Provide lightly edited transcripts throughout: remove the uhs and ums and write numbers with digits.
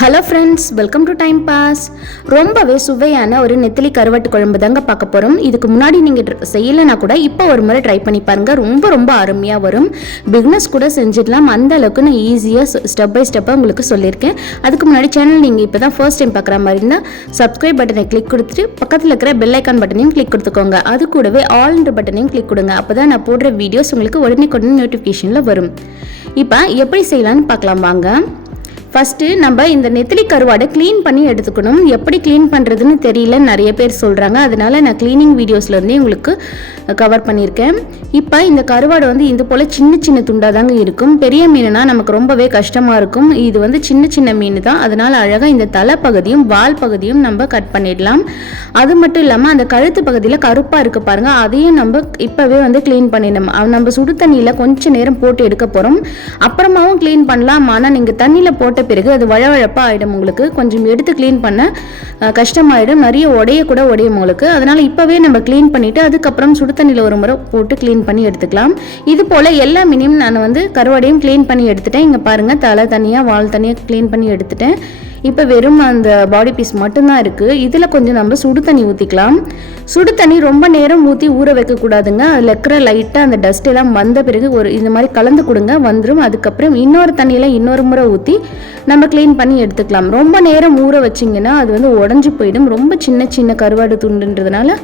Hello friends, welcome to time pass. ரொம்பவே சுவையான ஒரு நெத்திலி கருவாட்டு குழம்பு தாங்க பார்க்க போகிறோம். இதுக்கு முன்னாடி நீங்கள் செய்யலைன்னா கூட இப்போ ஒரு முறை ட்ரை பண்ணி பாருங்கள். ரொம்ப அருமையாக வரும். பிகினர்ஸ் கூட செஞ்சிடலாம். அந்த அளவுக்கு நான் ஈஸியாக ஸ்டெப் பை ஸ்டெப்பாக உங்களுக்கு சொல்லியிருக்கேன். அதுக்கு முன்னாடி சேனல் நீங்கள் இப்போ தான் ஃபர்ஸ்ட் டைம் பார்க்குற மாதிரி இருந்தால் சப்ஸ்கிரைப் பட்டனை கிளிக் கொடுத்துட்டு பக்கத்தில் இருக்கிற பெல் ஐக்கான் பட்டனையும் கிளிக் கொடுத்துக்கோங்க. அது கூடவே ஆல்ன்ற பட்டனையும் கிளிக் கொடுங்க. அப்போ தான் நான் போடுற வீடியோஸ் உங்களுக்கு உடனே நோட்டிஃபிகேஷனில் வரும். இப்போ எப்படி செய்யலான்னு பார்க்கலாம் வாங்க. ஃபஸ்ட்டு நம்ம இந்த நெத்திலி கருவாடை க்ளீன் பண்ணி எடுத்துக்கணும். எப்படி க்ளீன் பண்ணுறதுன்னு தெரியல நிறைய பேர் சொல்கிறாங்க. அதனால் நான் க்ளீனிங் வீடியோஸ்லேருந்தே உங்களுக்கு கவர் பண்ணியிருக்கேன். இப்போ இந்த கருவாடை இது போல் சின்ன துண்டாக தாங்க இருக்கும். பெரிய மீனுனா நமக்கு ரொம்பவே கஷ்டமாக இருக்கும். இது சின்ன மீன் தான். அதனால் அழகாக இந்த தலைப்பகுதியும் வால் பகுதியும் நம்ம கட் பண்ணிடலாம். அது மட்டும் இல்லாமல் அந்த கழுத்து பகுதியில் கருப்பாக இருக்க பாருங்கள், அதையும் நம்ம இப்போவே க்ளீன் பண்ணிடணும். நம்ம சுடு தண்ணியில் கொஞ்சம் நேரம் போட்டு எடுக்க போகிறோம். அப்புறமாவும் க்ளீன் பண்ணலாம். ஆனால் நீங்கள் தண்ணியில் போட்ட பிறகு அது வழவழப்பாக ஆகிடும். உங்களுக்கு கொஞ்சம் எடுத்து க்ளீன் பண்ண கஷ்டமாயிடும். நிறைய உடையும் உங்களுக்கு. அதனால் இப்போவே நம்ம க்ளீன் பண்ணிவிட்டு அதுக்கப்புறம் சுடு தண்ணியில் ஒரு முறை போட்டு க்ளீன் பண்ணி எடுத்துக்கலாம். இது போல் எல்லா மீனையும் நான் கருவாடையும் க்ளீன் பண்ணி எடுத்துட்டேன். இங்கே பாருங்கள், தலை தனியாக வால் தனியாக க்ளீன் பண்ணி எடுத்துட்டேன். இப்போ வெறும் அந்த பாடி பீஸ் மட்டும்தான் இருக்குது. இதில் கொஞ்சம் நம்ம சுடு தண்ணி ஊற்றிக்கலாம். சுடு தண்ணி ரொம்ப நேரம் ஊற்றி ஊற வைக்கக்கூடாதுங்க. அதில் இருக்கிற லைட்டாக அந்த டஸ்ட் எல்லாம் வந்த பிறகு இந்த மாதிரி கலந்து கொடுங்க, வந்துடும். அதுக்கப்புறம் இன்னொரு தண்ணியில் இன்னொரு முறை ஊற்றி நம்ம க்ளீன் பண்ணி எடுத்துக்கலாம். ரொம்ப நேரம் ஊற வச்சிங்கன்னா அது உடஞ்சி போயிடும். ரொம்ப சின்ன கருவாடு துண்டுன்றதுனால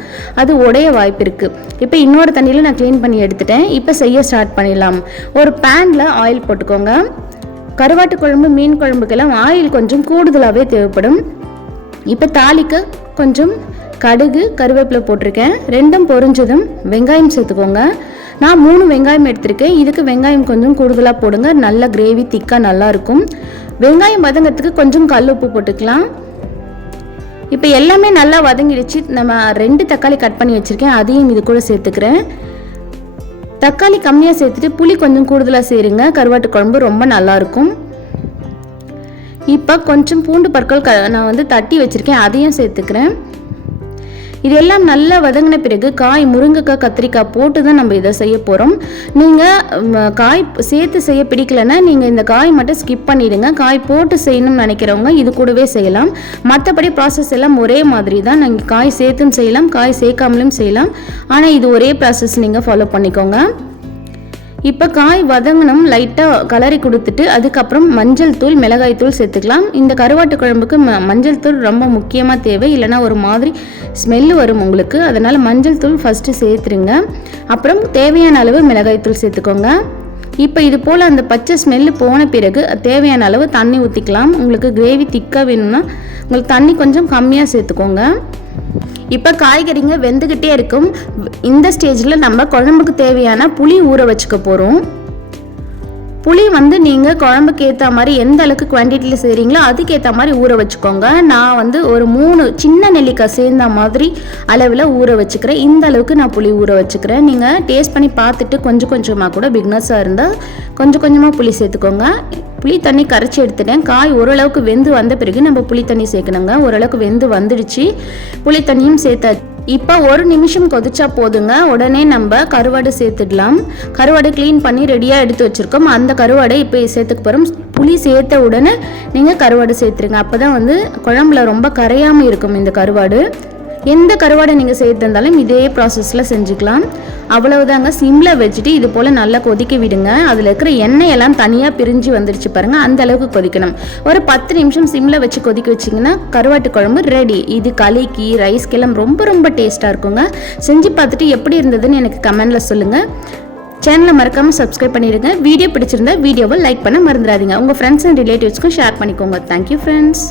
அது உடைய வாய்ப்பு இருக்குது. இப்போ இன்னொரு தண்ணியில் நான் க்ளீன் பண்ணி எடுத்துட்டேன். இப்போ செய்ய ஸ்டார்ட் பண்ணிடலாம். ஒரு பேனில் ஆயில் போட்டுக்கோங்க. கருவாட்டு குழம்பு மீன் குழம்புக்கெல்லாம் ஆயில் கொஞ்சம் கூடுதலாகவே தேவைப்படும். இப்போ தாளிக்க கொஞ்சம் கடுகு கருவேப்பிலை போட்டிருக்கேன். ரெண்டும் பொரிஞ்சதும் வெங்காயம் சேர்த்துக்கோங்க. நான் 3 வெங்காயம் எடுத்திருக்கேன். இதுக்கு வெங்காயம் கொஞ்சம் கூடுதலாக போடுங்க. நல்ல கிரேவி திக்காக நல்லாயிருக்கும். வெங்காயம் வதங்கிறதுக்கு கொஞ்சம் கல் உப்பு போட்டுக்கலாம். இப்போ எல்லாமே நல்லா வதங்கிடுச்சு. நம்ம 2 தக்காளி கட் பண்ணி வச்சுருக்கேன், அதையும் இது கூட சேர்த்துக்கிறேன். தக்காளி கம்மியாக சேர்த்துட்டு புளி கொஞ்சம் கூடுதலாக சேருங்க. கருவாட்டு குழம்பு ரொம்ப நல்லாயிருக்கும். இப்போ கொஞ்சம் பூண்டு பற்கள் நான் தட்டி வச்சுருக்கேன், அதையும் சேர்த்துக்கிறேன். இது எல்லாம் நல்லா வதங்கின பிறகு காய், முருங்கைக்காய், கத்திரிக்காய் போட்டு தான் நம்ம இதை செய்ய போகிறோம். நீங்கள் காய் சேர்த்து செய்ய பிடிக்கலைன்னா நீங்கள் இந்த காய் மட்டும் ஸ்கிப் பண்ணிவிடுங்க. காய் போட்டு செய்யணும்னு நினைக்கிறவங்க இது கூடவே செய்யலாம். மற்றபடி ப்ராசஸ் எல்லாம் ஒரே மாதிரி தான். நீங்கள் காய் சேர்த்தும் செய்யலாம், காய் சேர்க்காமலும் செய்யலாம். ஆனால் இது ஒரே ப்ராசஸ் நீங்கள் ஃபாலோ பண்ணிக்கோங்க. இப்போ காய் வதங்கணும், லைட்டாக கலரி கொடுத்துட்டு அதுக்கப்புறம் மஞ்சள் தூள், மிளகாய் தூள் சேர்த்துக்கலாம். இந்த கருவாட்டு குழம்புக்கு மஞ்சள் தூள் ரொம்ப முக்கியமாக தேவை, இல்லைனா ஒரு மாதிரி ஸ்மெல்லு வரும் உங்களுக்கு. அதனால் மஞ்சள் தூள் ஃபஸ்ட்டு சேர்த்துருங்க. அப்புறம் தேவையான அளவு மிளகாய் தூள் சேர்த்துக்கோங்க. இப்போ இது போல் அந்த பச்சை ஸ்மெல்லு போன பிறகு தேவையான அளவு தண்ணி ஊற்றிக்கலாம். உங்களுக்கு கிரேவி திக்காக வேணும்னா உங்களுக்கு தண்ணி கொஞ்சம் கம்மியாக சேர்த்துக்கோங்க. இப்போ காய்கறிங்க வெந்துக்கிட்டே இருக்கும். இந்த ஸ்டேஜில் நம்ம குழம்புக்கு தேவையான புளி ஊற வச்சுக்க போகிறோம். புளி நீங்கள் குழம்புக்கு ஏற்ற மாதிரி எந்த அளவுக்கு குவான்டிட்டியில் செய்கிறீங்களோ அதுக்கேற்ற மாதிரி ஊற வச்சுக்கோங்க. நான் ஒரு 3 சின்ன நெல்லிக்காய் சேர்ந்த மாதிரி அளவில் ஊற வச்சுக்கிறேன். இந்த அளவுக்கு நான் புளி ஊற வச்சுக்கிறேன். நீங்கள் டேஸ்ட் பண்ணி பார்த்துட்டு கொஞ்சமாக கூட பிகினர்ஸாக இருந்தால் கொஞ்சமாக புளி சேர்த்துக்கோங்க. புளி தண்ணி கரைச்சி எடுத்துட்டேன். காய் ஓரளவுக்கு வெந்து வந்த பிறகு நம்ம புளி தண்ணி சேர்க்கணுங்க. ஓரளவுக்கு வெந்து வந்துடுச்சு. புளி தண்ணியும் சேர்த்தாச்சு. இப்போ 1 நிமிஷம் கொதிச்சா போதுங்க. உடனே நம்ம கருவாடு சேர்த்துடலாம். கருவாடு க்ளீன் பண்ணி ரெடியாக எடுத்து வச்சுருக்கோம். அந்த கருவாடை இப்போ சேர்த்துக்க போகிறோம். புளி சேர்த்த உடனே நீங்கள் கருவாடு சேர்த்துருங்க. அப்போ தான் குழம்புல ரொம்ப கரையாமல் இருக்கும் இந்த கருவாடு. எந்த கருவாடை நீங்கள் சேர்த்துருந்தாலும் இதே ப்ராசஸில் செஞ்சுக்கலாம். அவ்வளவுதாங்க. சிம்மில் வச்சுட்டு இது போல் நல்லா கொதிக்க விடுங்க. அதில் இருக்கிற எண்ணெயெல்லாம் தனியாக பிரிஞ்சு வந்துடுச்சு பாருங்கள், அந்த அளவுக்கு கொதிக்கணும். ஒரு 10 நிமிஷம் சிம்மில் வச்சு கொதிக்க வச்சிங்கன்னா கருவாட்டு குழம்பு ரெடி. இது களிக்கு, ரைஸ்க்கெல்லாம் ரொம்ப டேஸ்ட்டாக இருக்குங்க. செஞ்சு பார்த்துட்டு எப்படி இருந்ததுன்னு எனக்கு கமெண்டில் சொல்லுங்கள். சேனலை மறக்காமல் சப்ஸ்கிரைப் பண்ணிடுங்க. வீடியோ பிடிச்சிருந்தா வீடியோவை லைக் பண்ண மறந்துடாதீங்க. உங்கள் ஃப்ரெண்ட்ஸ் அண்ட் ரிலேட்டிவ்ஸ்க்கும் ஷேர் பண்ணிக்கோங்க. Thank you friends.